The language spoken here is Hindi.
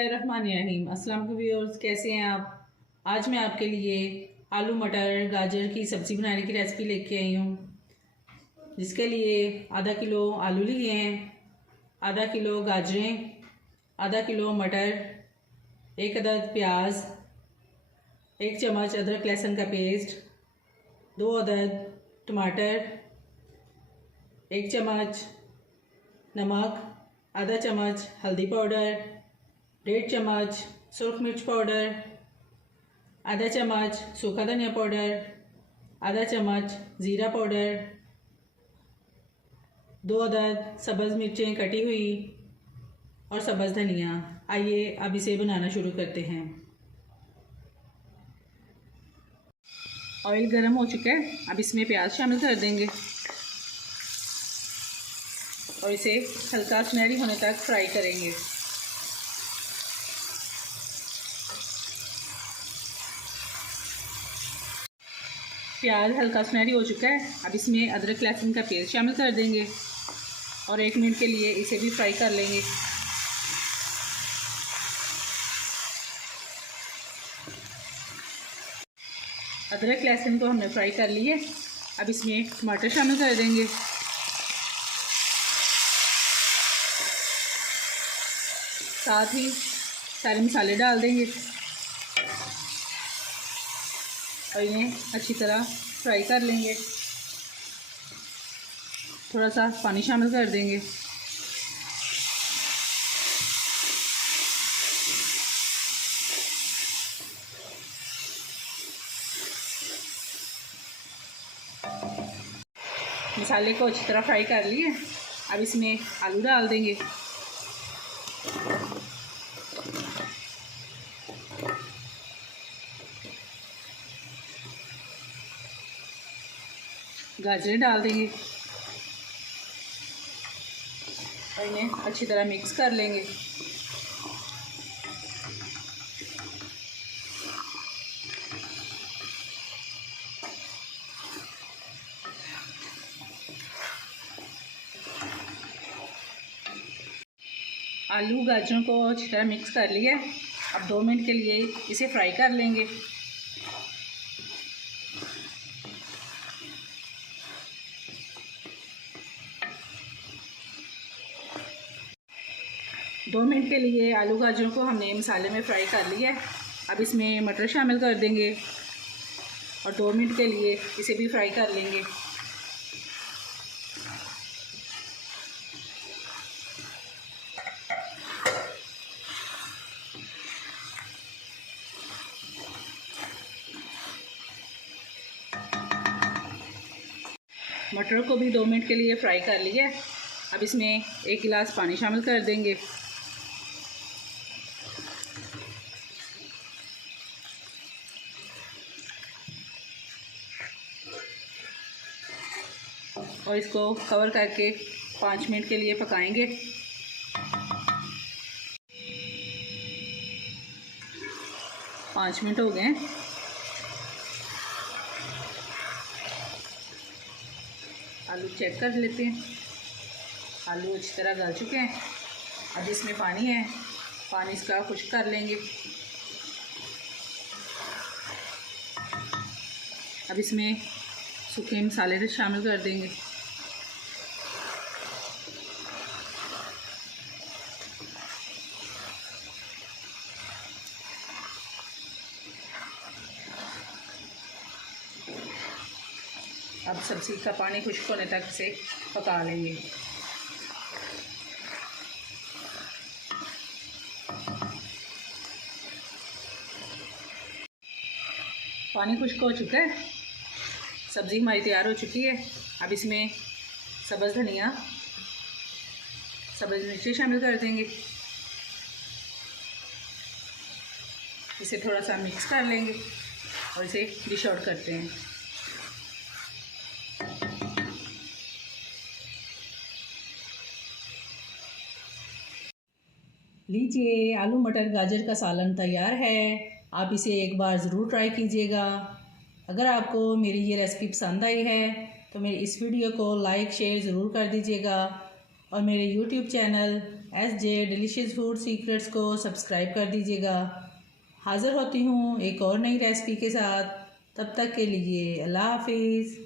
बिस्मिल्लाहिर्रहमानिर्रहीम। अस्सलाम वालेकुम व्यूअर्स, कैसे हैं आप। आज मैं आपके लिए आलू मटर गाजर की सब्ज़ी बनाने की रेसिपी लेके आई हूँ, जिसके लिए आधा किलो आलू लिए हैं, आधा किलो गाजरें, आधा किलो मटर, एक अदद प्याज, एक चम्मच अदरक लहसुन का पेस्ट, 2 अदद टमाटर, एक चम्मच नमक, आधा चम्मच हल्दी पाउडर, 1.5 चम्मच सुरख मिर्च पाउडर, आधा चम्मच सूखा धनिया पाउडर, आधा चम्मच ज़ीरा पाउडर, 2 अदद सब्ज़ मिर्चें कटी हुई और सब्ज़ धनिया। आइए अब इसे बनाना शुरू करते हैं। ऑयल गर्म हो चुका है, अब इसमें प्याज शामिल कर देंगे और इसे हल्का सुनहरी होने तक फ्राई करेंगे। प्याज हल्का सुनहरी हो चुका है, अब इसमें अदरक लहसुन का पेस्ट शामिल कर देंगे और 1 मिनट के लिए इसे भी फ्राई कर लेंगे। अदरक लहसुन को हमने फ्राई कर लिए, अब इसमें टमाटर शामिल कर देंगे। साथ ही सारे मसाले डाल देंगे और इन्हें अच्छी तरह फ्राई कर लेंगे। थोड़ा सा पानी शामिल कर देंगे। मसाले को अच्छी तरह फ्राई कर लिए, अब इसमें आलू डाल देंगे। गाजरें डाल देंगे और इन्हें अच्छी तरह मिक्स कर लेंगे। आलू गाजरों को अच्छी तरह मिक्स कर लिया, अब 2 मिनट के लिए इसे फ्राई कर लेंगे। दो मिनट के लिए आलू गाजरों को हमने मसाले में फ्राई कर लिया है, अब इसमें मटर शामिल कर देंगे और 2 मिनट के लिए इसे भी फ्राई कर लेंगे। मटर को भी 2 मिनट के लिए फ्राई कर लिया है, अब इसमें 1 गिलास पानी शामिल कर देंगे। और इसको कवर करके 5 मिनट के लिए पकाएंगे। पाँच मिनट हो गए हैं। आलू चेक कर लेते हैं। आलू अच्छी तरह गल चुके हैं, अब इसमें पानी है, पानी इसका खुश्क कर लेंगे। अब इसमें सूखे मसाले शामिल कर देंगे। अब सब्ज़ी का पानी खुश्क होने तक इसे पका लेंगे। पानी खुश्क हो चुका है, सब्ज़ी हमारी तैयार हो चुकी है। अब इसमें सब्ज़ धनिया, सब्ज़ मिर्ची शामिल कर देंगे। इसे थोड़ा सा मिक्स कर लेंगे और इसे डिश आउट करते हैं। लीजिए, आलू मटर गाजर का सालन तैयार है। आप इसे एक बार ज़रूर ट्राई कीजिएगा। अगर आपको मेरी ये रेसिपी पसंद आई है तो मेरी इस वीडियो को लाइक शेयर ज़रूर कर दीजिएगा और मेरे YouTube channel SJ delicious food secrets को सब्सक्राइब कर दीजिएगा। हाज़िर होती हूँ एक और नई रेसिपी के साथ। तब तक के लिए अल्लाह हाफिज़।